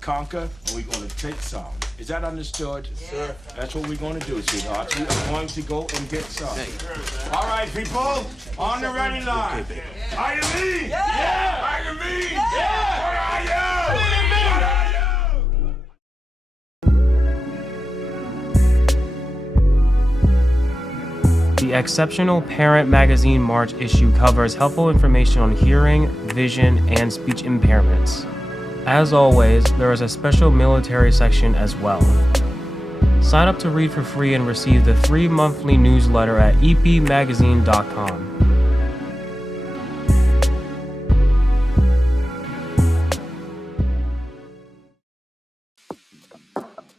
conquer and we're going to take some. Is that understood? Yes, sir. That's what we're going to do, sweethearts. We are going to go and get some. All right, people, on the ready line. Are you me? Yeah! Are you me? Yeah! What are you? What are you? The Exceptional Parent Magazine March issue covers helpful information on hearing, vision, and speech impairments. As always, there is a special military section as well. Sign up to read for free and receive the 3 monthly newsletter at epmagazine.com.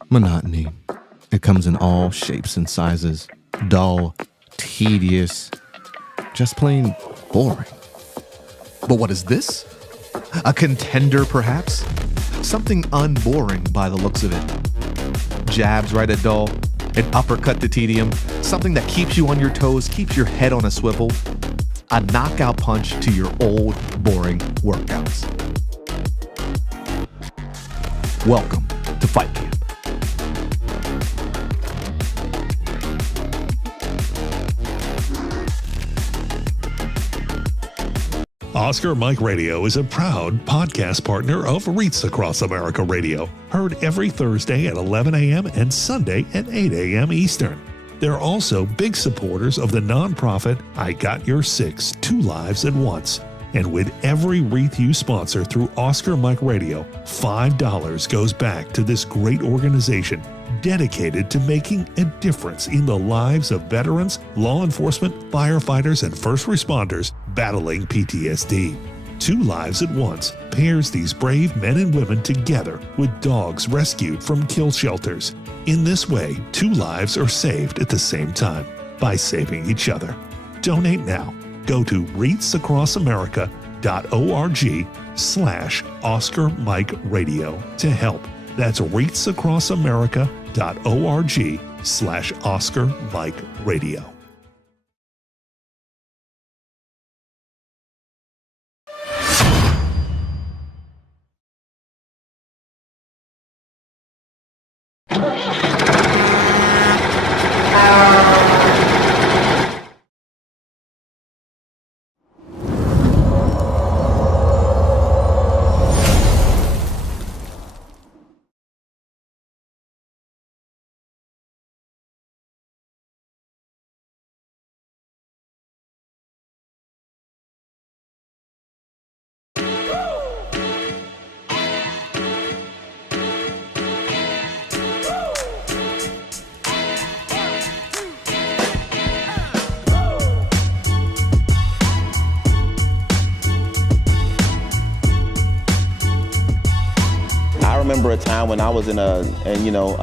Monotony. It comes in all shapes and sizes. Dull, tedious, just plain boring. But what is this? A contender, perhaps? Something unboring by the looks of it. Jabs right at dull, an uppercut to tedium, something that keeps you on your toes, keeps your head on a swivel, a knockout punch to your old, boring workouts. Welcome to Fight Camp. Oscar Mike Radio is a proud podcast partner of Reach Across America Radio, heard every Thursday at 11 a.m. and Sunday at 8 a.m. Eastern. They're also big supporters of the nonprofit I Got Your Six, 2 Lives at Once. And with every wreath you sponsor through Oscar Mike Radio, $5 goes back to this great organization dedicated to making a difference in the lives of veterans, law enforcement, firefighters, and first responders battling PTSD. 2 Lives at Once pairs these brave men and women together with dogs rescued from kill shelters. In this way, 2 lives are saved at the same time by saving each other. Donate now. Go to reachacrossamerica.org/Oscar Mike Radio to help. That's reachacrossamerica.org/Oscar Mike Radio. I remember a time when I was in a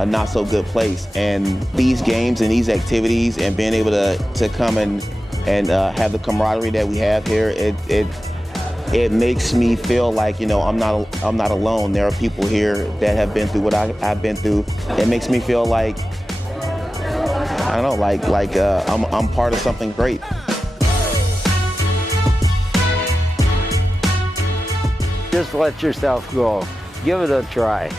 not so good place, and these games and these activities and being able to come and have the camaraderie that we have here, it makes me feel like I'm not alone. There are people here that have been through what I've been through. It makes me feel like I don't know, I'm part of something great. Just let yourself go. Give it a try.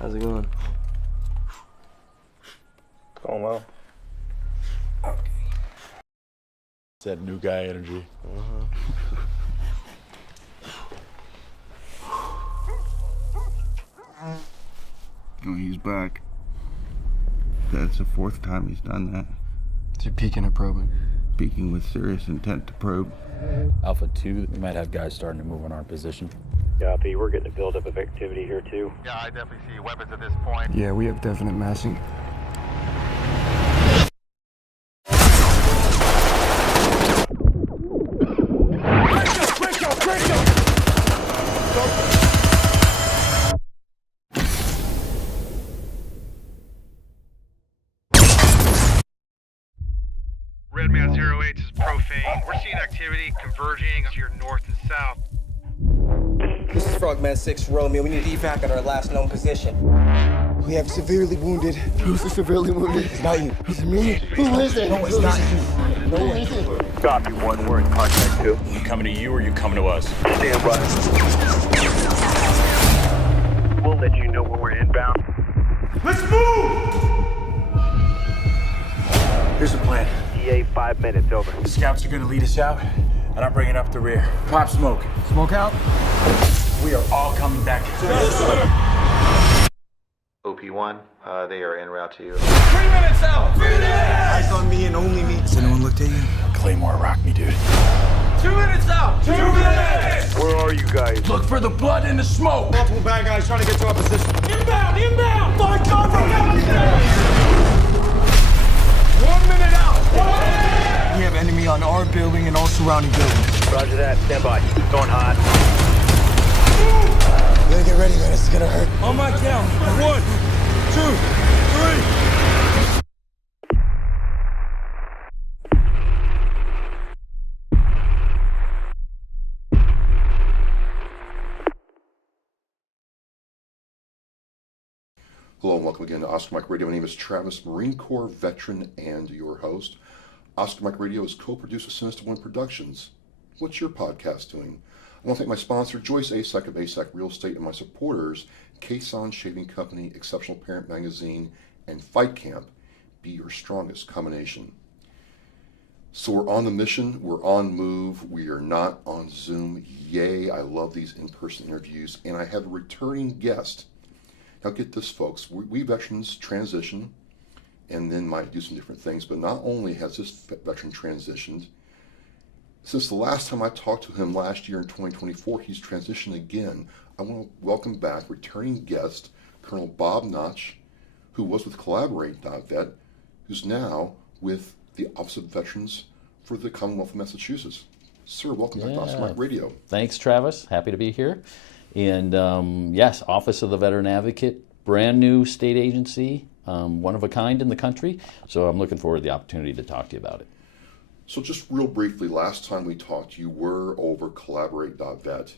How's it going? Going well. It's that new guy energy. Oh, he's back. That's the 4th time he's done that. Is he peeking or probing? Speaking with serious intent to probe. Alpha 2, we might have guys starting to move on our position. Copy, we're getting a buildup of activity here too. Yeah, I definitely see weapons at this point. Yeah, we have definite massing. main. We're seeing activity converging to your north and south. This is Frogman 6 Romeo. We need evac at our last known position. We have severely wounded. Who's the severely wounded? It's not you. Is it me? Who is it? No, it's not you. No, is it? Copy 1, we're in contact 2. You coming to you or you coming to us? Stand by. We'll let you know when we're inbound. Let's move! Here's the plan. EA 5 minutes, over. The scouts are gonna lead us out, and I'm bringing up the rear. Pop smoke. Smoke out. We are all coming back. OP1, they are en route to you. 3 minutes out! 3 minutes! Eyes on me and only me. Has anyone looked at you? Claymore, rock me, dude. 2 minutes out! 2 minutes! Where are you guys? Look for the blood and the smoke! Multiple bad guys trying to get to our position. Inbound! Inbound! Find cover! 1 minute out! We have enemy on our building and all surrounding buildings. Roger that, stand by. Going hot. You gotta get ready, man. This is gonna hurt. On my count. 1, 2, 3. Hello and welcome again to Oscar Mike Radio. My name is Travis, Marine Corps veteran and your host. Oscar Mike Radio is co-produced with Sinister One Productions. What's your podcast doing? I want to thank my sponsor, Joyce ASAC of ASAC Real Estate, and my supporters, Kason Shaving Company, Exceptional Parent Magazine, and Fight Camp. Be your strongest combination. So we're on the mission, we're on move, we are not on Zoom. Yay, I love these in-person interviews, and I have a returning guest. Now get this, folks, we veterans transition and then might do some different things, but not only has this veteran transitioned, since the last time I talked to him last year in 2024, he's transitioned again. I want to welcome back returning guest, Colonel Bob Notch, who was with Collaborate.vet, who's now with the Office of Veterans for the Commonwealth of Massachusetts. Sir, welcome back to Oscar Mike Radio. Thanks, Travis. Happy to be here. And yes, Office of the Veteran Advocate, brand new state agency, one of a kind in the country. So I'm looking forward to the opportunity to talk to you about it. So just real briefly, last time we talked, you were over Collaborate.vet,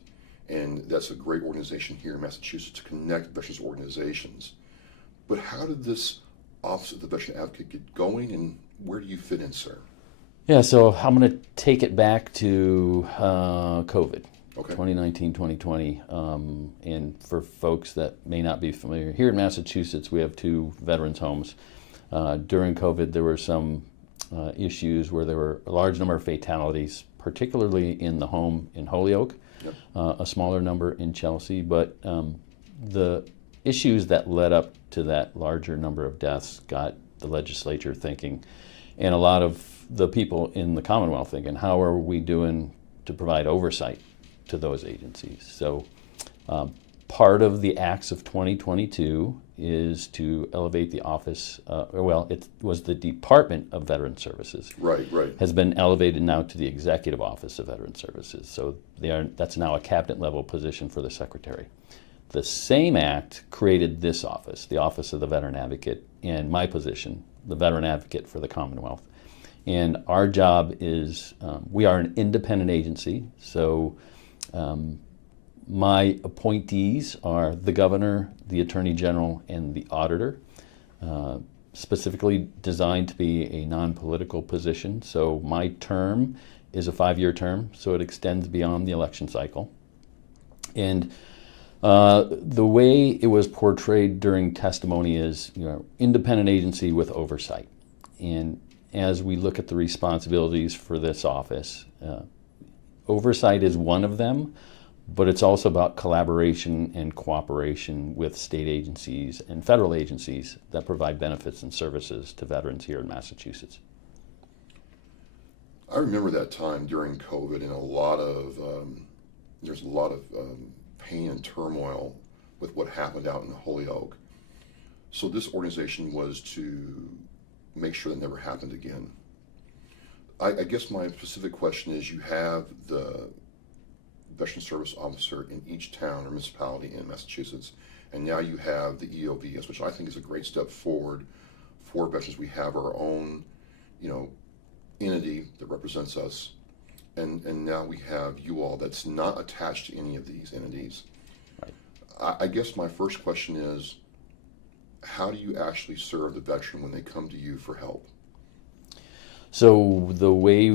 and that's a great organization here in Massachusetts to connect veterans organizations. But how did this Office of the Veteran Advocate get going, and where do you fit in, sir? Yeah, so I'm going to take it back to COVID. Okay. 2019, 2020, and for folks that may not be familiar, here in Massachusetts we have 2 veterans homes. During COVID there were some issues where there were a large number of fatalities, particularly in the home in Holyoke, Yep. A smaller number in Chelsea, but the issues that led up to that larger number of deaths got the legislature thinking, and a lot of the people in the Commonwealth thinking, how are we doing to provide oversight to those agencies? So part of the acts of 2022 is to elevate the office, it was the Department of Veteran Services. Right. Has been elevated now to the Executive Office of Veteran Services. So that's now a cabinet level position for the Secretary. The same act created this office, the Office of the Veteran Advocate, and my position, the Veteran Advocate for the Commonwealth. And our job is, we are an independent agency, so my appointees are the governor, the attorney general, and the auditor, specifically designed to be a non-political position. So my term is a 5-year term, so it extends beyond the election cycle. And the way it was portrayed during testimony is, independent agency with oversight. And as we look at the responsibilities for this office, oversight is one of them, but it's also about collaboration and cooperation with state agencies and federal agencies that provide benefits and services to veterans here in Massachusetts. I remember that time during COVID, and there's a lot of pain and turmoil with what happened out in Holyoke. So this organization was to make sure that never happened again. I guess my specific question is, you have the Veteran Service Officer in each town or municipality in Massachusetts, and now you have the EOVS, which I think is a great step forward for veterans. We have our own, entity that represents us, and now we have you all that's not attached to any of these entities. Right. I guess my first question is, how do you actually serve the veteran when they come to you for help? So the way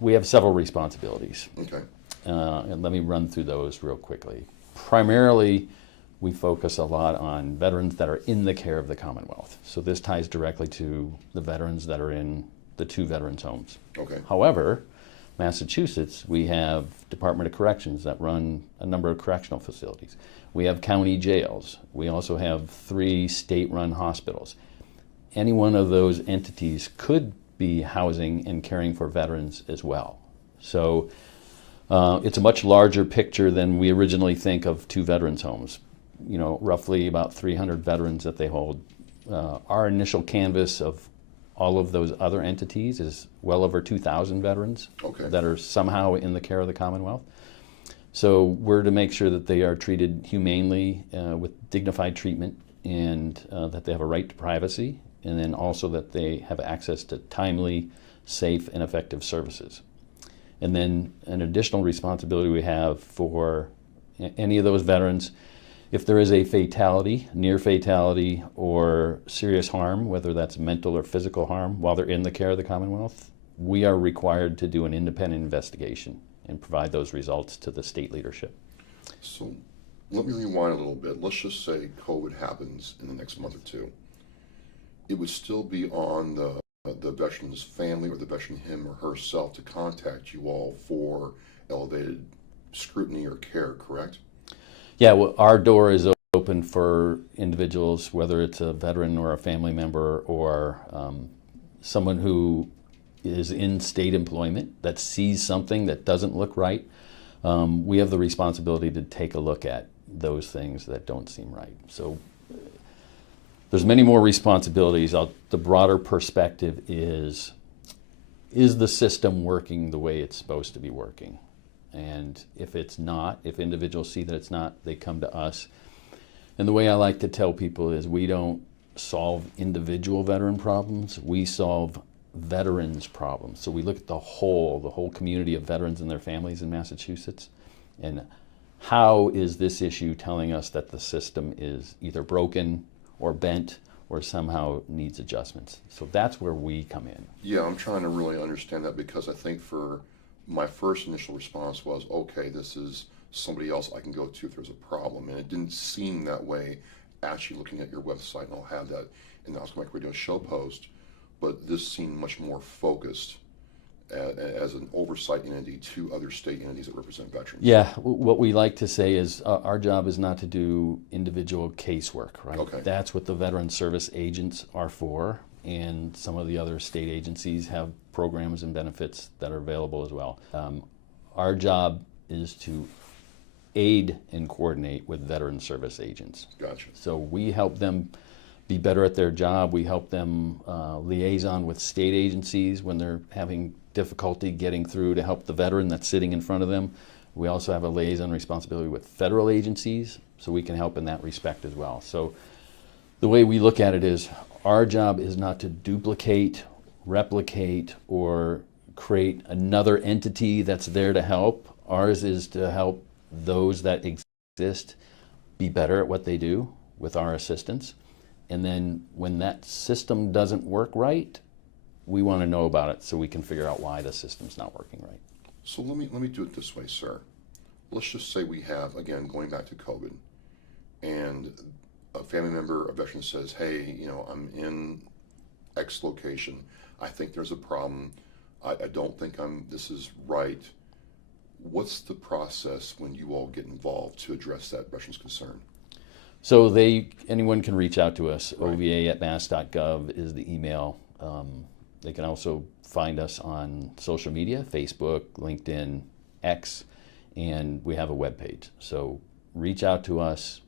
we have several responsibilities. Okay. And let me run through those real quickly. Primarily, we focus a lot on veterans that are in the care of the Commonwealth. So this ties directly to the veterans that are in the 2 veterans' homes. Okay. However, Massachusetts, we have Department of Corrections that run a number of correctional facilities. We have county jails. We also have 3 state-run hospitals. Any one of those entities could be housing and caring for veterans as well. So it's a much larger picture than we originally think of 2 veterans' homes. You know, roughly about 300 veterans that they hold. Our initial canvas of all of those other entities is well over 2,000 veterans that are somehow in the care of the Commonwealth. So we're to make sure that they are treated humanely with dignified treatment, and that they have a right to privacy, and then also that they have access to timely, safe, and effective services. And then an additional responsibility we have for any of those veterans, if there is a fatality, near fatality, or serious harm, whether that's mental or physical harm, while they're in the care of the Commonwealth, we are required to do an independent investigation and provide those results to the state leadership. So let me rewind a little bit. Let's just say COVID happens in the next month or 2. It would still be on the veteran's family or the veteran him or herself to contact you all for elevated scrutiny or care, correct? Yeah, well, our door is open for individuals, whether it's a veteran or a family member or someone who is in state employment that sees something that doesn't look right. We have the responsibility to take a look at those things that don't seem right. So there's many more responsibilities. The broader perspective is the system working the way it's supposed to be working? And if it's not, if individuals see that it's not, they come to us. And the way I like to tell people is we don't solve individual veteran problems, we solve veterans problems. So we look at the whole community of veterans and their families in Massachusetts, and how is this issue telling us that the system is either broken or bent or somehow needs adjustments. So that's where we come in. Yeah, I'm trying to really understand that, because I think for my first initial response was, okay, this is somebody else I can go to if there's a problem. And it didn't seem that way actually looking at your website, and I'll have that in the Oscar Mike Radio show post. But this seemed much more focused as an oversight entity to other state entities that represent veterans. Yeah, what we like to say is our job is not to do individual casework, right? Okay. That's what the veteran service agents are for, and some of the other state agencies have programs and benefits that are available as well. Our job is to aid and coordinate with veteran service agents. Gotcha. So we help them be better at their job. We help them liaison with state agencies when they're having difficulty getting through to help the veteran that's sitting in front of them. We also have a liaison responsibility with federal agencies, so we can help in that respect as well. So the way we look at it is our job is not to duplicate, replicate, or create another entity that's there to help. Ours is to help those that exist be better at what they do with our assistance. And then when that system doesn't work right, we want to know about it so we can figure out why the system's not working right. So let me do it this way, sir. Let's just say we have, again, going back to COVID, and a family member, a veteran says, hey, you know, I'm in X location. I think there's a problem. I don't think this is right. What's the process when you all get involved to address that veteran's concern? So anyone can reach out to us. Right. ova@mass.gov is the email. They can also find us on social media, Facebook, LinkedIn, X, and we have a webpage. So reach out to us,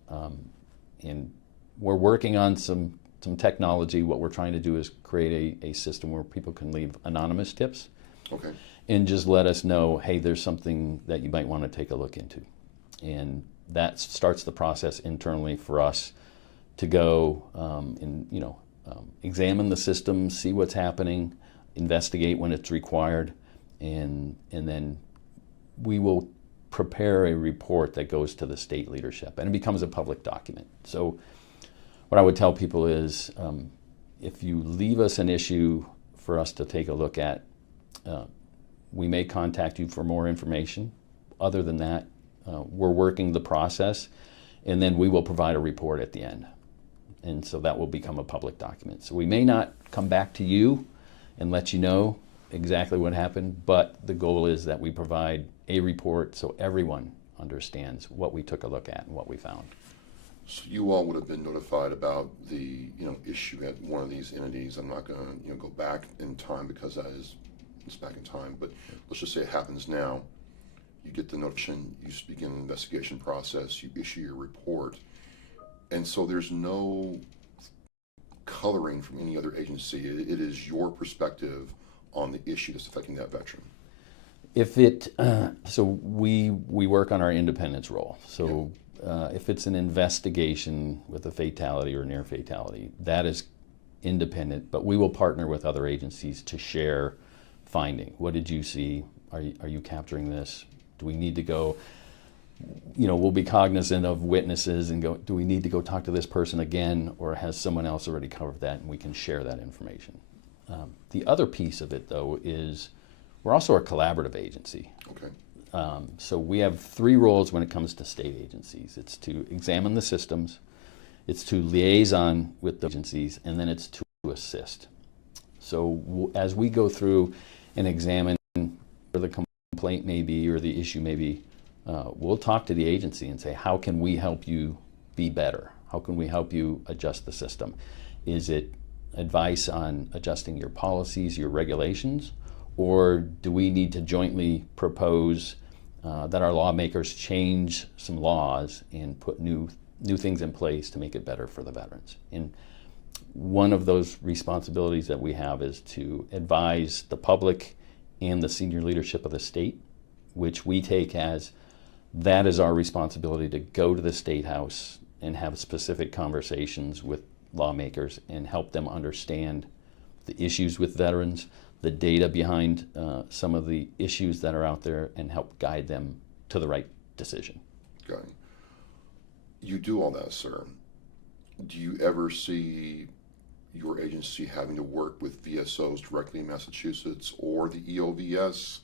and we're working on some technology. What we're trying to do is create a system where people can leave anonymous tips. Okay. And just let us know, hey, there's something that you might want to take a look into. And that starts the process internally for us to go and examine the system, see what's happening, investigate when it's required, and then we will prepare a report that goes to the state leadership, and it becomes a public document. So what I would tell people is, if you leave us an issue for us to take a look at, we may contact you for more information. Other than that, we're working the process, and then we will provide a report at the end. And so that will become a public document. So we may not come back to you and let you know exactly what happened, but the goal is that we provide a report so everyone understands what we took a look at and what we found. So you all would have been notified about the issue at one of these entities. I'm not going to go back in time because it's back in time, but let's just say it happens now. You get the notification, you begin an investigation process, you issue your report, and so there's no coloring from any other agency. It is your perspective on the issue that's affecting that veteran. If it, so we work on our independence role. So if it's an investigation with a fatality or near fatality, that is independent, but we will partner with other agencies to share finding. What did you see? Are you capturing this? Do we need to go, we'll be cognizant of witnesses and go, do we need to go talk to this person again, or has someone else already covered that, and we can share that information. The other piece of it, though, is we're also a collaborative agency. Okay. So we have 3 roles when it comes to state agencies. It's to examine the systems, it's to liaison with the agencies, and then it's to assist. So as we go through and examine where the complaint may be or the issue may be, we'll talk to the agency and say, how can we help you be better? How can we help you adjust the system? Is it advice on adjusting your policies, your regulations, or do we need to jointly propose that our lawmakers change some laws and put new things in place to make it better for the veterans? And one of those responsibilities that we have is to advise the public and the senior leadership of the state, which we take as that is our responsibility to go to the State House and have specific conversations with lawmakers and help them understand the issues with veterans, the data behind some of the issues that are out there, and help guide them to the right decision. Okay. You do all that, sir. Do you ever see your agency having to work with VSOs directly in Massachusetts or the EOVS,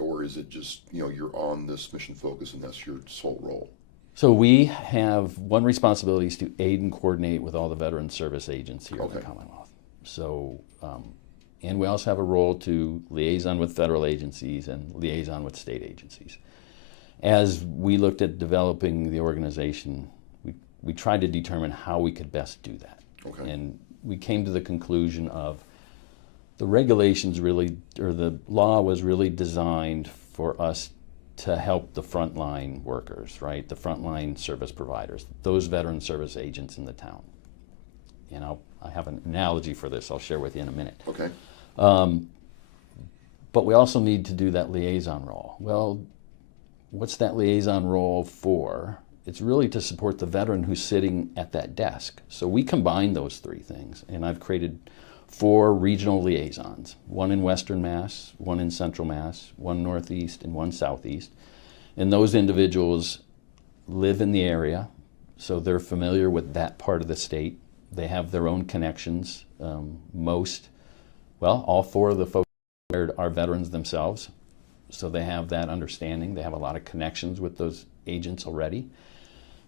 or is it just, you're on this mission focus and that's your sole role? So we have one responsibility is to aid and coordinate with all the veteran service agents here in the Commonwealth. So, and we also have a role to liaison with federal agencies and liaison with state agencies. As we looked at developing the organization, we tried to determine how we could best do that. Okay. And we came to the conclusion of the regulations really, or the law was really designed for us to help the frontline workers, right? The frontline service providers, those veteran service agents in the town. And I have an analogy for this I'll share with you in a minute. Okay. But we also need to do that liaison role. Well, what's that liaison role for? It's really to support the veteran who's sitting at that desk. So we combine those 3 things, and I've created 4 regional liaisons, one in Western Mass, one in Central Mass, one Northeast, and one Southeast. And those individuals live in the area, so they're familiar with that part of the state. They have their own connections. All 4 of the folks are veterans themselves, so they have that understanding. They have a lot of connections with those agents already.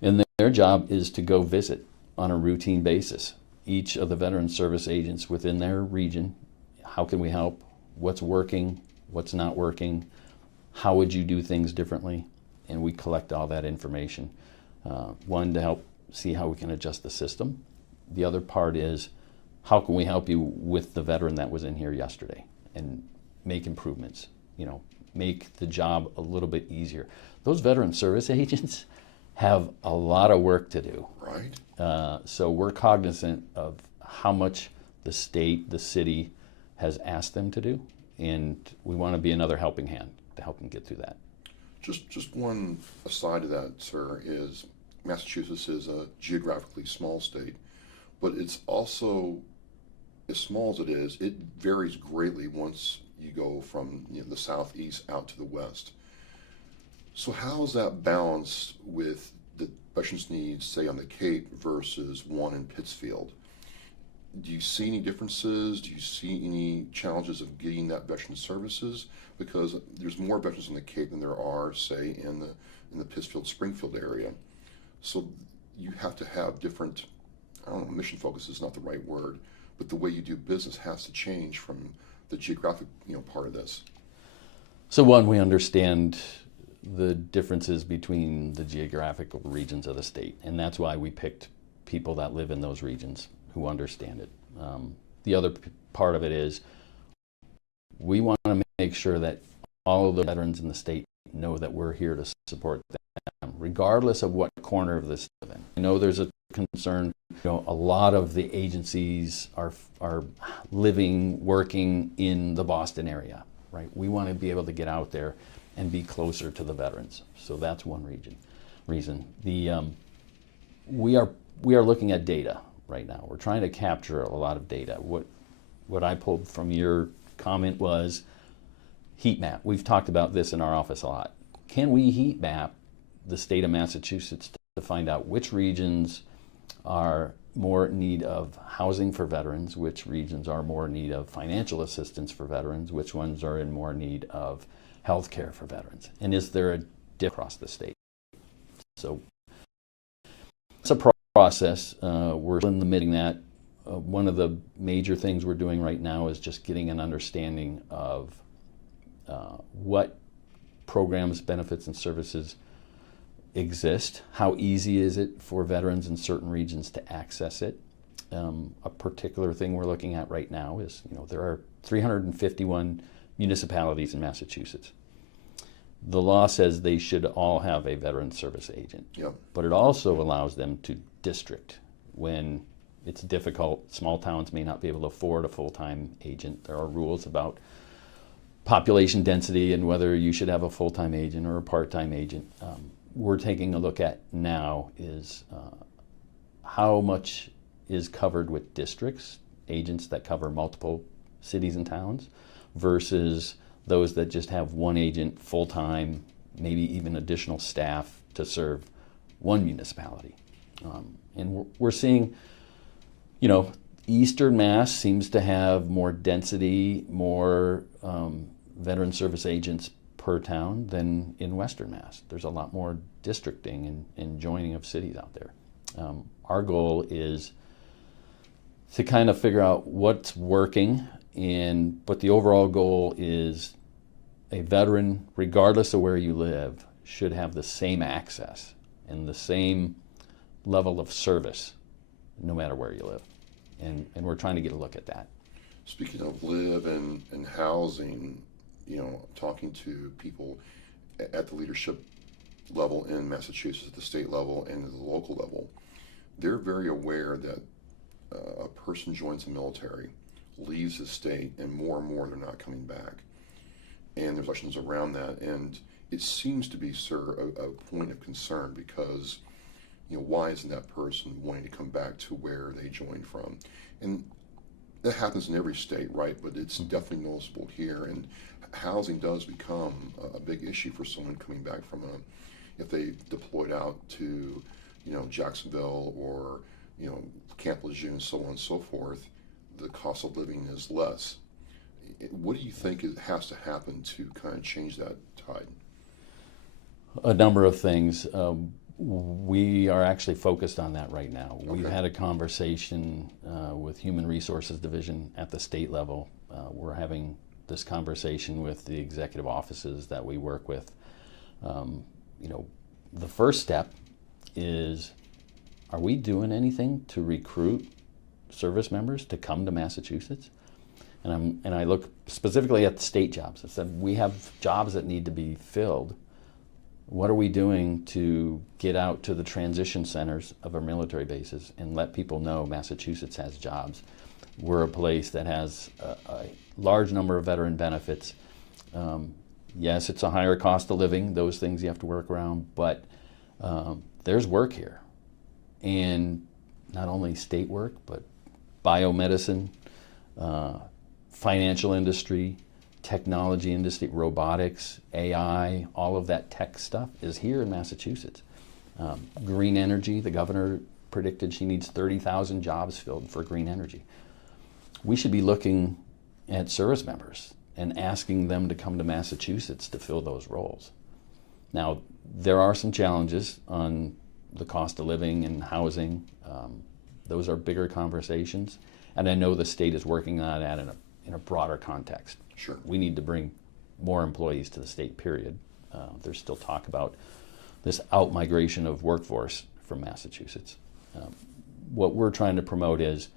And their job is to go visit on a routine basis each of the veteran service agents within their region. How can we help? What's working? What's not working? How would you do things differently? And we collect all that information. One, to help see how we can adjust the system. The other part is, how can we help you with the veteran that was in here yesterday and make improvements, make the job a little bit easier. Those veteran service agents have a lot of work to do. Right. So we're cognizant of how much the state, the city has asked them to do, and we want to be another helping hand to help them get through that. Just one aside to that, sir, is Massachusetts is a geographically small state, but it's also as small as it is, it varies greatly once you go from the southeast out to the west. So how is that balanced with the veterans' needs, say, on the Cape versus one in Pittsfield? Do you see any differences? Do you see any challenges of getting that veteran services? Because there's more veterans in the Cape than there are, say, in the Pittsfield, Springfield area. So you have to have different, I don't know, mission focus is not the right word, but the way you do business has to change from the geographic, part of this. So one, we understand the differences between the geographical regions of the state, and that's why we picked people that live in those regions who understand it. The other part of it is we want to make sure that all of the veterans in the state know that we're here to support them, regardless of what corner of this they live in. I know there's a concern, a lot of the agencies are living, working in the Boston area, right? We want to be able to get out there and be closer to the veterans. So that's one reason. We are looking at data right now. We're trying to capture a lot of data. What I pulled from your comment was heat map. We've talked about this in our office a lot. Can we heat map the state of Massachusetts to find out which regions are more in need of housing for veterans, which regions are more in need of financial assistance for veterans, which ones are in more need of health care for veterans, and is there a difference across the state? So it's a process. We're in the middle of that. One of the major things we're doing right now is just getting an understanding of what programs, benefits, and services exist. How easy is it for veterans in certain regions to access it? A particular thing we're looking at right now is, there are 351 municipalities in Massachusetts. The law says they should all have a veteran service agent, but it also allows them to district when it's difficult. Small towns may not be able to afford a full-time agent. There are rules about population density and whether you should have a full-time agent or a part-time agent. We're taking a look at now is how much is covered with districts, agents that cover multiple cities and towns, versus those that just have one agent full-time, maybe even additional staff to serve one municipality. And we're seeing, Eastern Mass seems to have more density, more veteran service agents per town than in Western Mass. There's a lot more districting and joining of cities out there. Our goal is to kind of figure out what's working, but the overall goal is a veteran, regardless of where you live, should have the same access and the same level of service no matter where you live. And we're trying to get a look at that. Speaking of live and housing, talking to people at the leadership level in Massachusetts, at the state level and at the local level, they're very aware that a person joins the military, leaves the state, and more they're not coming back. And there's questions around that, and it seems to be, sir, a point of concern because, why isn't that person wanting to come back to where they joined from? And that happens in every state, right? But it's definitely noticeable here, and housing does become a big issue for someone coming back from if they deployed out to, Jacksonville or, Camp Lejeune, so on and so forth. The cost of living is less. What do you think has to happen to kind of change that tide? A number of things. We are actually focused on that right now. Okay. We've had a conversation with Human Resources Division at the state level. We're having this conversation with the executive offices that we work with. The first step is, are we doing anything to recruit service members to come to Massachusetts? And I look specifically at the state jobs. I said, we have jobs that need to be filled. What are we doing to get out to the transition centers of our military bases and let people know Massachusetts has jobs? We're a place that has a large number of veteran benefits. Yes, it's a higher cost of living. Those things you have to work around, but there's work here. And not only state work, but biomedicine, financial industry, technology industry, robotics, AI, all of that tech stuff is here in Massachusetts. Green energy, the governor predicted she needs 30,000 jobs filled for green energy. We should be looking at service members and asking them to come to Massachusetts to fill those roles. Now, there are some challenges on the cost of living and housing. Those are bigger conversations, and I know the state is working on that in a broader context. Sure. We need to bring more employees to the state, period. There's still talk about this out-migration of workforce from Massachusetts. What we're trying to promote is,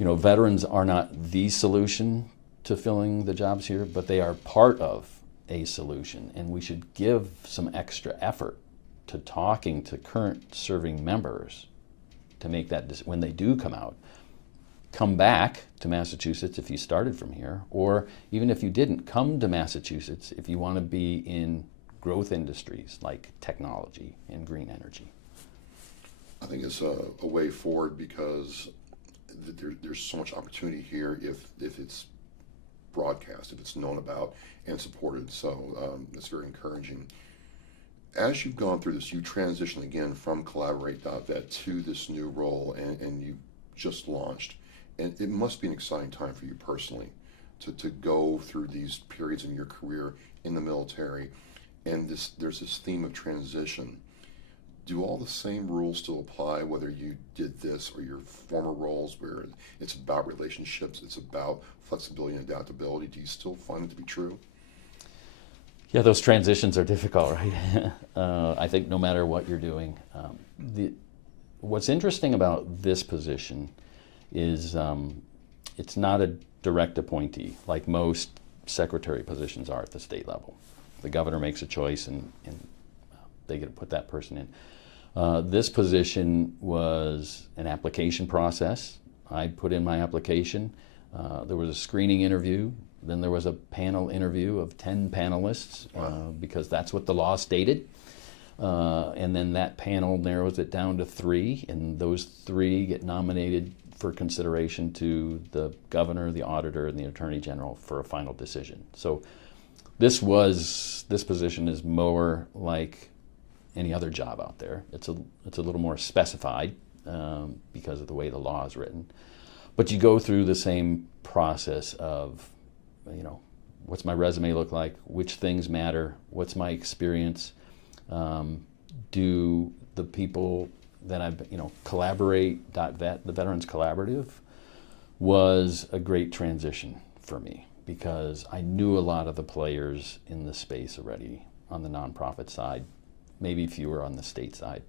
veterans are not the solution to filling the jobs here, but they are part of a solution, and we should give some extra effort to talking to current serving members to make that, when they do come out, come back to Massachusetts if you started from here, or even if you didn't, come to Massachusetts if you want to be in growth industries like technology and green energy. I think it's a way forward because there's so much opportunity here if it's broadcast, if it's known about and supported. So it's very encouraging. As you've gone through this, you transitioned again from Collaborate.vet to this new role, and you just launched. And it must be an exciting time for you personally to go through these periods in your career in the military. And there's this theme of transition. Do all the same rules still apply, whether you did this or your former roles, where it's about relationships, it's about flexibility and adaptability? Do you still find it to be true? Yeah, those transitions are difficult, right? I think no matter what you're doing. What's interesting about this position is it's not a direct appointee like most secretary positions are at the state level. The governor makes a choice and they get to put that person in. This position was an application process. I put in my application. There was a screening interview. Then there was a panel interview of 10 panelists because that's what the law stated. And then that panel narrows it down to 3, and those 3 get nominated for consideration to the governor, the auditor, and the attorney general for a final decision. So this position is more like any other job out there. It's a little more specified because of the way the law is written. But you go through the same process of, what's my resume look like? Which things matter? What's my experience? Do the people that I've, Collaborate.vet, the Veterans Collaborative, was a great transition for me because I knew a lot of the players in the space already on the nonprofit side, maybe fewer on the state side.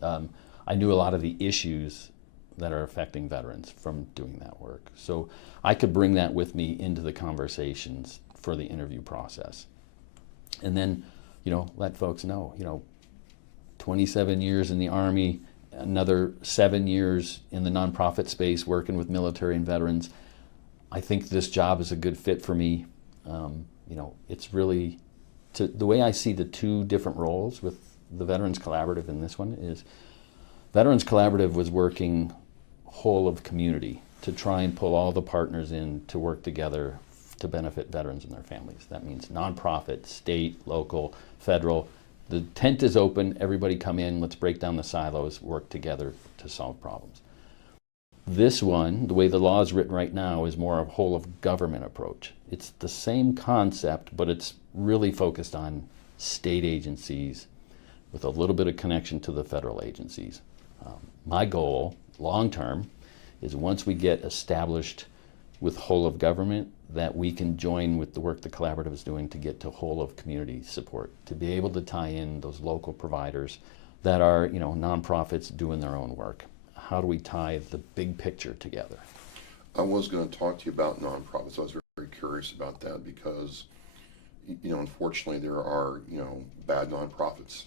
I knew a lot of the issues that are affecting veterans from doing that work. So I could bring that with me into the conversations for the interview process. And then, let folks know, 27 years in the Army, another 7 years in the nonprofit space working with military and veterans. I think this job is a good fit for me. It's really, the way I see the 2 different roles with the Veterans Collaborative and this one is, Veterans Collaborative was working whole of community to try and pull all the partners in to work together to benefit veterans and their families. That means nonprofit, state, local, federal. The tent is open, everybody come in, let's break down the silos, work together to solve problems. This one, the way the law is written right now, is more a whole of government approach. It's the same concept, but it's really focused on state agencies with a little bit of connection to the federal agencies. My goal, long term, is once we get established with whole of government, that we can join with the work the collaborative is doing to get to whole of community support, to be able to tie in those local providers that are, nonprofits doing their own work. How do we tie the big picture together? I was going to talk to you about nonprofits. I was very curious about that because, unfortunately there are, bad nonprofits,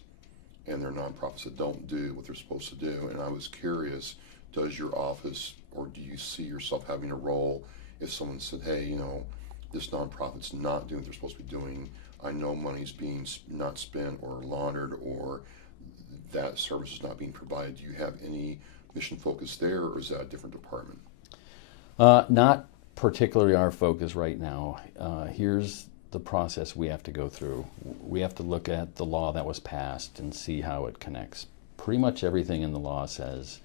and there are nonprofits that don't do what they're supposed to do. And I was curious, does your office, or do you see yourself having a role if someone said, hey, this nonprofit's not doing what they're supposed to be doing, I know money's being not spent or laundered, or that service is not being provided. Do you have any mission focus there, or is that a different department? Not particularly our focus right now. Here's the process we have to go through. We have to look at the law that was passed and see how it connects. Pretty much everything in the law says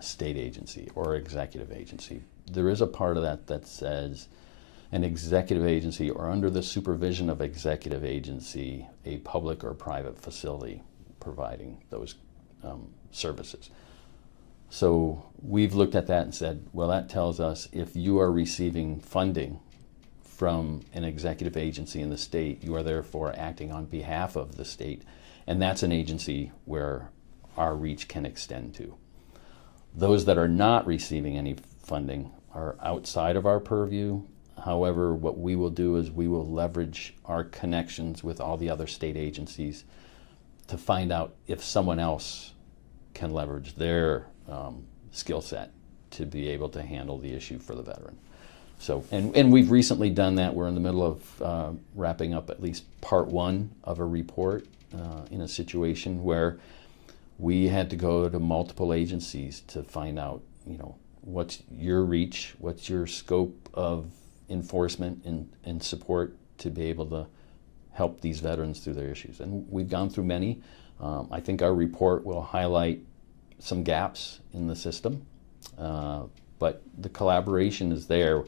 state agency or executive agency. There is a part of that that says an executive agency, or under the supervision of executive agency, a public or private facility providing those services. So we've looked at that and said, well, that tells us if you are receiving funding from an executive agency in the state, you are therefore acting on behalf of the state, and that's an agency where our reach can extend to. Those that are not receiving any funding are outside of our purview. However, what we will do is we will leverage our connections with all the other state agencies to find out if someone else can leverage their skill set to be able to handle the issue for the veteran. So, and we've recently done that. We're in the middle of wrapping up at least part one of a report in a situation where we had to go to multiple agencies to find out, you know, what's your reach, what's your scope of enforcement and support to be able to help these veterans through their issues. And we've gone through many. I think our report will highlight some gaps in the system, but the collaboration is there.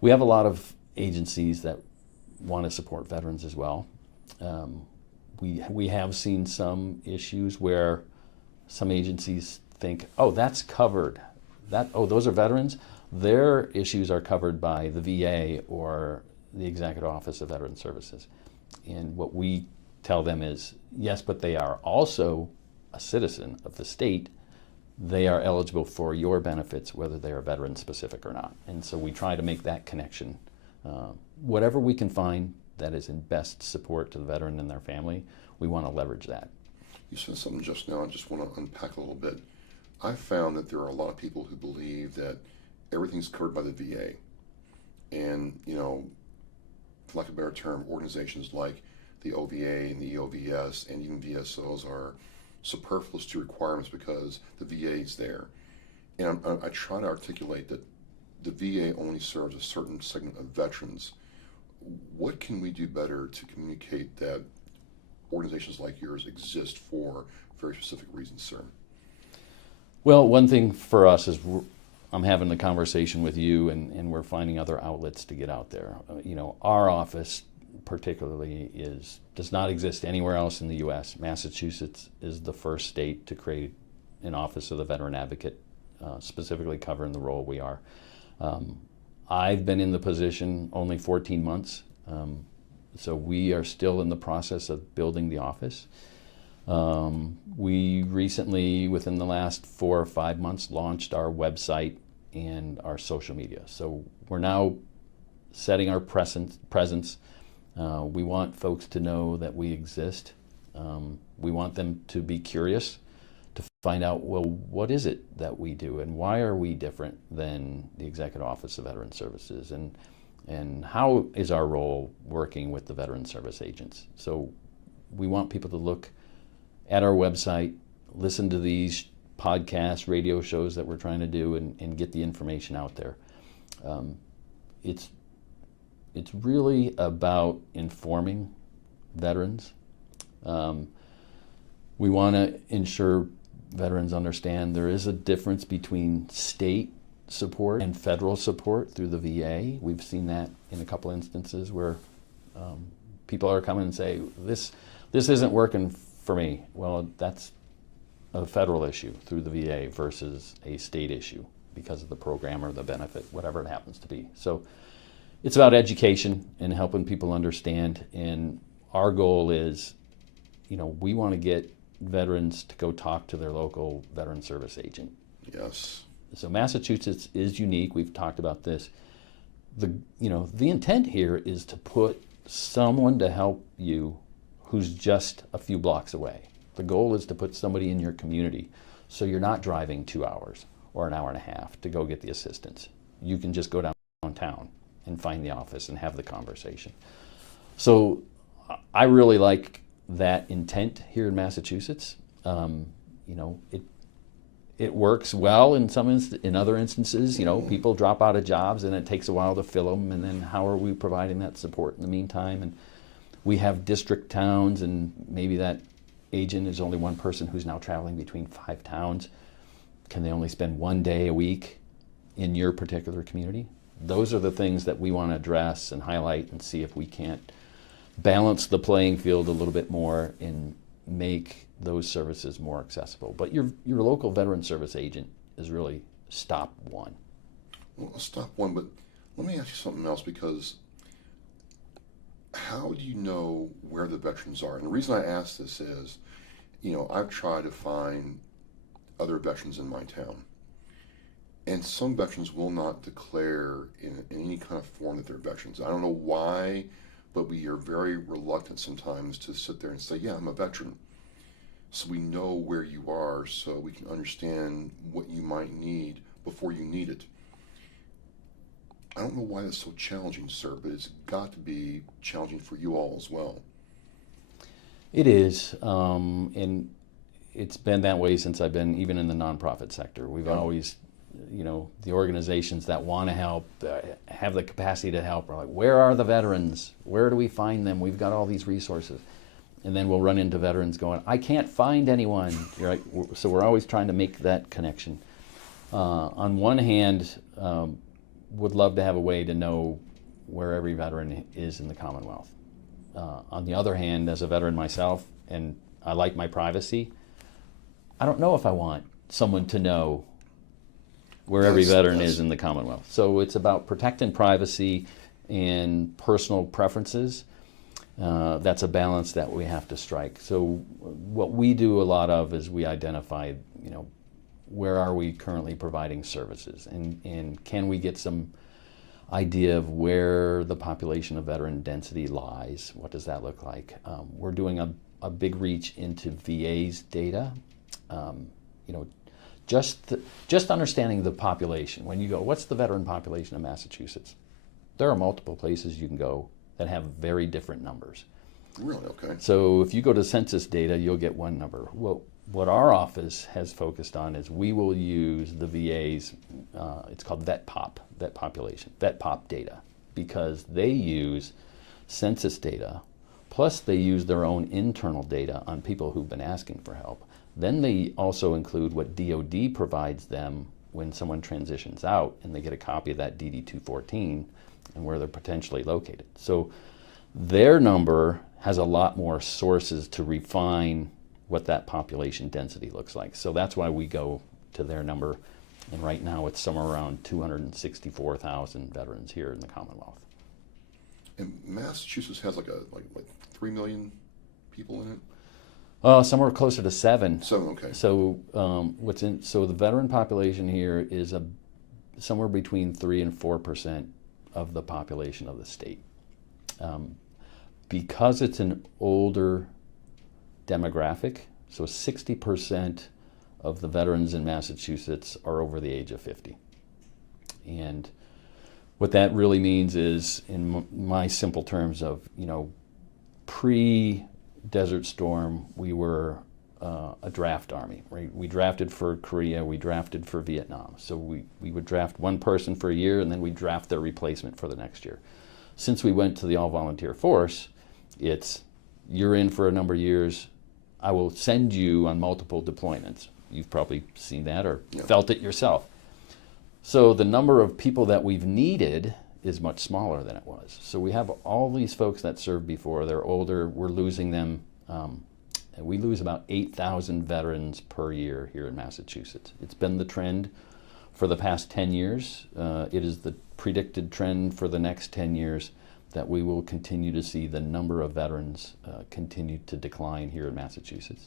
We have a lot of agencies that want to support veterans as well. We have seen some issues where some agencies think, oh, that's covered. Those are veterans. Their issues are covered by the VA or the Executive Office of Veteran Services. And what we tell them is, yes, but they are also a citizen of the state. They are eligible for your benefits, whether they are veteran specific or not. And so we try to make that connection. Whatever we can find that is in best support to the veteran and their family, we want to leverage that. You said something just now, I just want to unpack a little bit. I found that there are a lot of people who believe that everything's covered by the VA. And, you know, for lack of a better term, organizations like the OVA and the EOVS and even VSOs are superfluous to requirements because the VA is there. And I try to articulate that the VA only serves a certain segment of veterans. What can we do better to communicate that organizations like yours exist for very specific reasons, sir? Well, one thing for us is I'm having the conversation with you, and we're finding other outlets to get out there. You know, our office particularly does not exist anywhere else in the U.S. Massachusetts is the first state to create an Office of the Veteran Advocate, specifically covering the role we are. I've been in the position only 14 months, so we are still in the process of building the office. We recently, within the last 4 or 5 months, launched our website and our social media. So we're now setting our presence. We want folks to know that we exist. We want them to be curious, to find out, well, what is it that we do and why are we different than the Executive Office of Veteran Services, and how is our role working with the veteran service agents. So we want people to look at our website, listen to these podcasts, radio shows that we're trying to do, and get the information out there. It's really about informing veterans. We want to ensure veterans understand there is a difference between state support and federal support through the VA. We've seen that in a couple instances where people are coming and say, this isn't working for me. Well, that's a federal issue through the VA versus a state issue because of the program or the benefit, whatever it happens to be. So it's about education and helping people understand. And our goal is, you know, we want to get veterans to go talk to their local veteran service agent. Yes. So Massachusetts is unique. We've talked about this. The intent here is to put someone to help you who's just a few blocks away. The goal is to put somebody in your community so you're not driving 2 hours or an hour and a half to go get the assistance. You can just go downtown and find the office and have the conversation. So I really like that intent here in Massachusetts. it works well in in other instances. People drop out of jobs and it takes a while to fill them, and then how are we providing that support in the meantime? And we have district towns, and maybe that agent is only one person who's now traveling between 5 towns. Can they only spend 1 day a week in your particular community? Those are the things that we want to address and highlight and see if we can't balance the playing field a little bit more and make those services more accessible. But your local veteran service agent is really stop one. Well, stop one, but let me ask you something else, because how do you know where the veterans are? And the reason I ask this is, I've tried to find other veterans in my town, and some veterans will not declare in any kind of form that they're veterans. I don't know why, but we are very reluctant sometimes to sit there and say, yeah, I'm a veteran. So we know where you are, so we can understand what you might need before you need it. I don't know why that's so challenging, sir, but it's got to be challenging for you all as well. It is, and it's been that way since I've been even in the nonprofit sector. We've always, the organizations that want to help, have the capacity to help, are like, where are the veterans? Where do we find them? We've got all these resources. And then we'll run into veterans going, I can't find anyone. Right? So we're always trying to make that connection. On one hand, would love to have a way to know where every veteran is in the Commonwealth. On the other hand, as a veteran myself, and I like my privacy, I don't know if I want someone to know where every veteran is in the Commonwealth. So it's about protecting privacy and personal preferences. That's a balance that we have to strike. So what we do a lot of is we identify, where are we currently providing services, and can we get some idea of where the population of veteran density lies? What does that look like? We're doing a big reach into VA's data. Just understanding the population. When you go, what's the veteran population of Massachusetts? There are multiple places you can go that have very different numbers. Really? Okay. So if you go to census data, you'll get one number. Well, what our office has focused on is we will use the VA's, it's called VetPop data, because they use census data, plus they use their own internal data on people who've been asking for help. Then they also include what DOD provides them when someone transitions out, and they get a copy of that DD-214 and where they're potentially located. So their number has a lot more sources to refine what that population density looks like. So that's why we go to their number, and right now it's somewhere around 264,000 veterans here in the Commonwealth. And Massachusetts has like 3 million people in it? Somewhere closer to 7. 7, okay. So so the veteran population here is somewhere between 3 and 4% of the population of the state. Because it's an older demographic, so 60% of the veterans in Massachusetts are over the age of 50. And what that really means is, in my simple terms of, pre-Desert Storm, we were a draft army, right? We drafted for Korea, we drafted for Vietnam. So we would draft one person for a year, and then we draft their replacement for the next year. Since we went to the all-volunteer force, it's you're in for a number of years, I will send you on multiple deployments. You've probably seen that or felt it yourself. So the number of people that we've needed is much smaller than it was. So we have all these folks that served before, they're older, we're losing them. We lose about 8,000 veterans per year here in Massachusetts. It's been the trend for the past 10 years. It is the predicted trend for the next 10 years that we will continue to see the number of veterans continue to decline here in Massachusetts.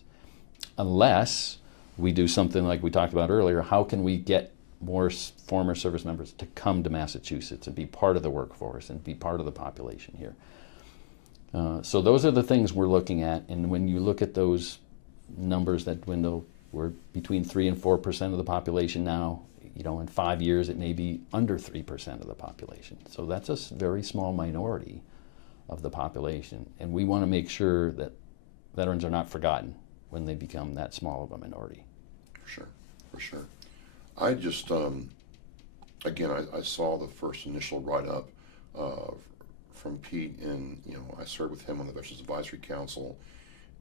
Unless we do something like we talked about earlier, how can we get more former service members to come to Massachusetts and be part of the workforce and be part of the population here? So those are the things we're looking at, and when you look at those numbers that dwindle, we're between 3 and 4% of the population now. In 5 years it may be under 3% of the population. So that's a very small minority of the population, and we want to make sure that veterans are not forgotten when they become that small of a minority. For For sure. I just, again, I saw the first initial write-up from Pete, and I served with him on the Veterans Advisory Council,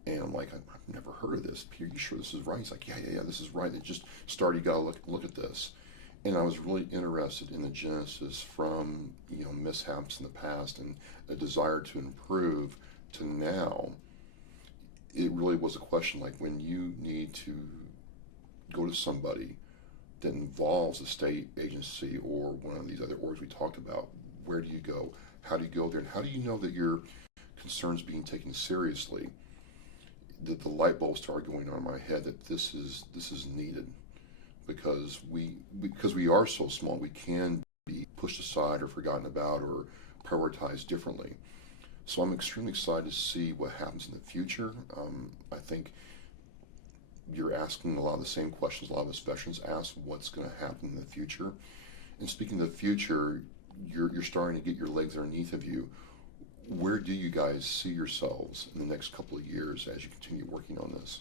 and I'm like, I've never heard of this. Pete, are you sure this is right? He's like, yeah, this is right. It just started. You got to look at this. And I was really interested in the genesis from mishaps in the past and a desire to improve to now. It really was a question like when you need to go to somebody that involves a state agency or one of these other orgs we talked about, where do you go? How do you go there? And how do you know that your concerns being taken seriously? That the light bulb started going on in my head that this is needed. Because we are so small, we can be pushed aside or forgotten about or prioritized differently. So I'm extremely excited to see what happens in the future. I think you're asking a lot of the same questions a lot of us veterans ask, what's going to happen in the future? And speaking of the future, you're starting to get your legs underneath of you. Where do you guys see yourselves in the next couple of years as you continue working on this?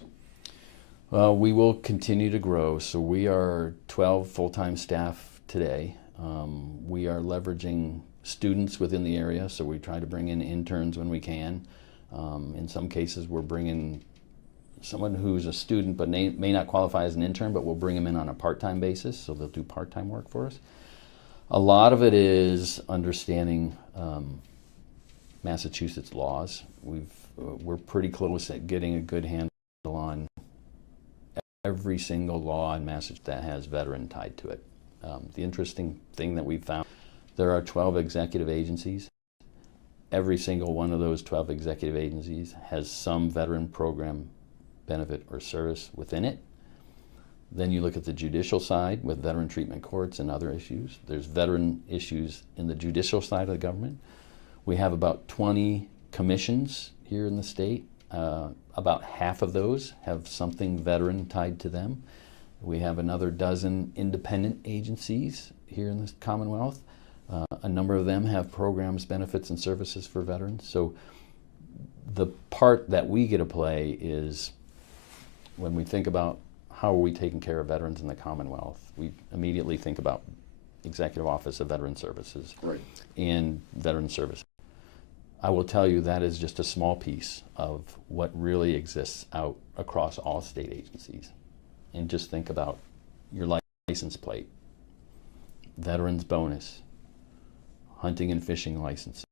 Well, we will continue to grow. So we are 12 full-time staff today. We are leveraging students within the area, so we try to bring in interns when we can. In some cases, we're bringing someone who's a student but may not qualify as an intern, but we'll bring them in on a part-time basis, so they'll do part-time work for us. A lot of it is understanding Massachusetts laws. We're pretty close at getting a good handle on every single law in Massachusetts that has veteran tied to it. The interesting thing that we've found, there are 12 executive agencies. Every single one of those 12 executive agencies has some veteran program, benefit, or service within it. Then you look at the judicial side with veteran treatment courts and other issues. There's veteran issues in the judicial side of the government. We have about 20 commissions here in the state. About half of those have something veteran tied to them. We have another dozen independent agencies here in the Commonwealth. A number of them have programs, benefits, and services for veterans. So the part that we get to play is when we think about how are we taking care of veterans in the Commonwealth, we immediately think about Executive Office of Veteran Services and Veteran Services. I will tell you that is just a small piece of what really exists out across all state agencies. And just think about your license plate, veterans bonus, hunting and fishing licenses.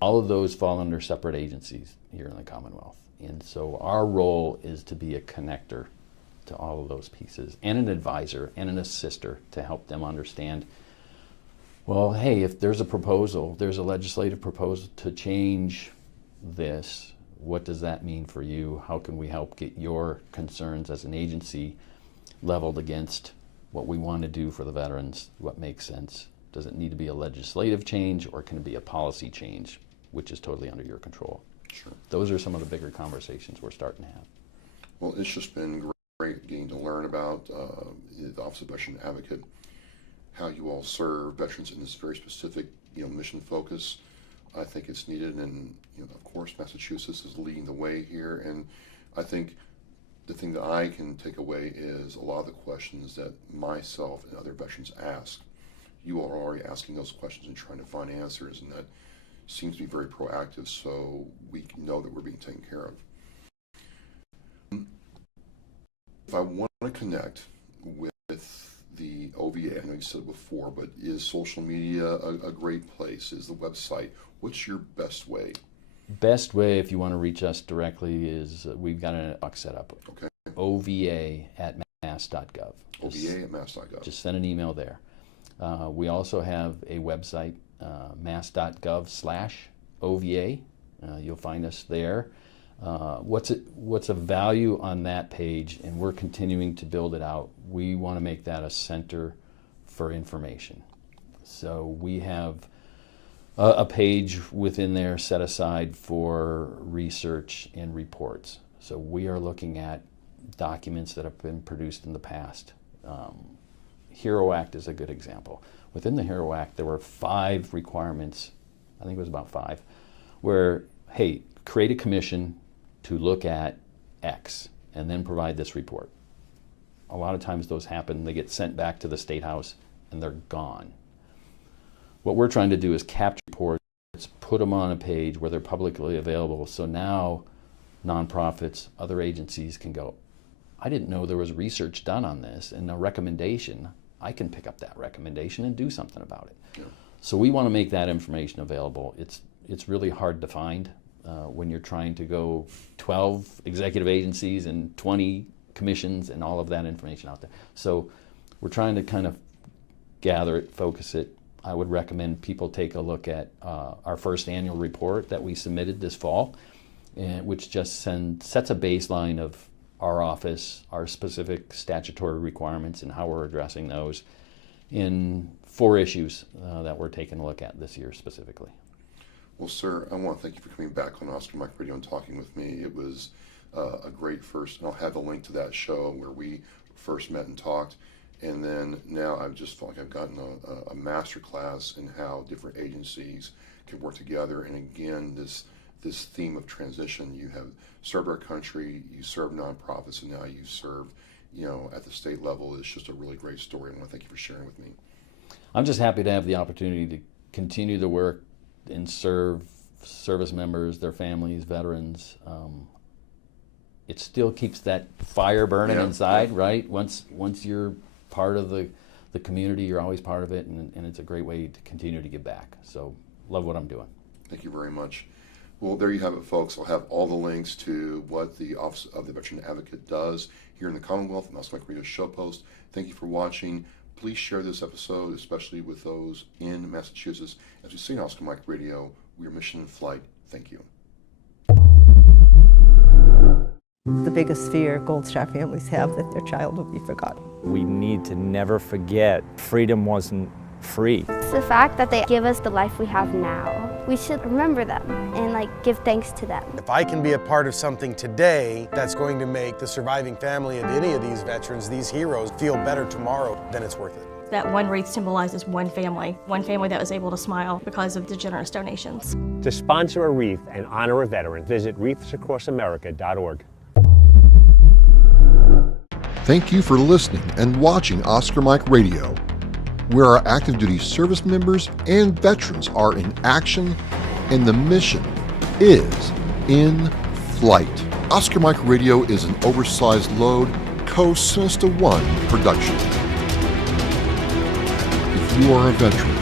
All of those fall under separate agencies here in the Commonwealth. And so our role is to be a connector to all of those pieces and an advisor and an assister to help them understand, well, hey, if there's a proposal, there's a legislative proposal to change this, what does that mean for you? How can we help get your concerns as an agency leveled against what we want to do for the veterans? What makes sense? Does it need to be a legislative change, or can it be a policy change, which is totally under your control? Sure. Those are some of the bigger conversations we're starting to have. Well, it's just been great getting to learn about the Office of Veteran Advocate, how you all serve veterans in this very specific, mission focus. I think it's needed, and of course, Massachusetts is leading the way here. And I think the thing that I can take away is a lot of the questions that myself and other veterans ask. You are already asking those questions and trying to find answers, and that seems to be very proactive, so we know that we're being taken care of. If I want to connect with the OVA, I know you said it before, but is social media a great place? Is the website? What's your best way? Best way, if you want to reach us directly, is we've got an inbox set up. Okay. OVA@mass.gov. OVA@mass.gov. Just send an email there. We also have a website, mass.gov/OVA. You'll find us there. What's a value on that page, and we're continuing to build it out. We want to make that a center for information. So we have a page within there set aside for research and reports. So we are looking at documents that have been produced in the past. HERO Act is a good example. Within the HERO Act, there were 5 requirements, I think it was about 5, where, hey, create a commission to look at X and then provide this report. a lot of times those happen, they get sent back to the State House and they're gone. What we're trying to do is capture reports, put them on a page where they're publicly available, so now nonprofits, other agencies can go, I didn't know there was research done on this, and a recommendation, I can pick up that recommendation and do something about it. Yeah. So we want to make that information available. It's really hard to find when you're trying to go 12 executive agencies and 20 commissions and all of that information out there. So we're trying to kind of gather it, focus it. I would recommend people take a look at our first annual report that we submitted this fall, which just sets a baseline of our office, our specific statutory requirements, and how we're addressing those in 4 issues that we're taking a look at this year specifically. Well, sir, I want to thank you for coming back on Oscar Mike Radio and talking with me. It was a great first, and I'll have the link to that show where we first met and talked. And then now I've just felt like I've gotten a master class in how different agencies can work together. And again, this theme of transition, you have served our country, you serve nonprofits, and now you serve, at the state level. It's just a really great story. I want to thank you for sharing with me. I'm just happy to have the opportunity to continue the work and serve service members, their families, veterans. It still keeps that fire burning inside, right? Once you're part of the community, you're always part of it, and it's a great way to continue to give back. So love what I'm doing. Thank you very much. Well, there you have it, folks. I'll have all the links to what the Office of the Veteran Advocate does here in the Commonwealth and Oscar Mike Radio show post. Thank you for watching. Please share this episode, especially with those in Massachusetts. As we say in Oscar Mike Radio, we are mission in flight. Thank you. The biggest fear Gold Star families have that their child will be forgotten. We need to never forget freedom wasn't free. It's the fact that they give us the life we have now. We should remember them and give thanks to them. If I can be a part of something today that's going to make the surviving family of any of these veterans, these heroes, feel better tomorrow, then it's worth it. That one wreath symbolizes one family that was able to smile because of the generous donations. To sponsor a wreath and honor a veteran, visit wreathsacrossamerica.org. Thank you for listening and watching Oscar Mike Radio, where our active duty service members and veterans are in action and the mission is in flight. Oscar Mike Radio is an oversized load co-Sinister One production. If you are a veteran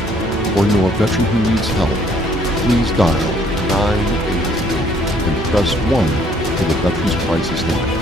or know a veteran who needs help, please dial 988 and press 1 for the Veterans Crisis Line.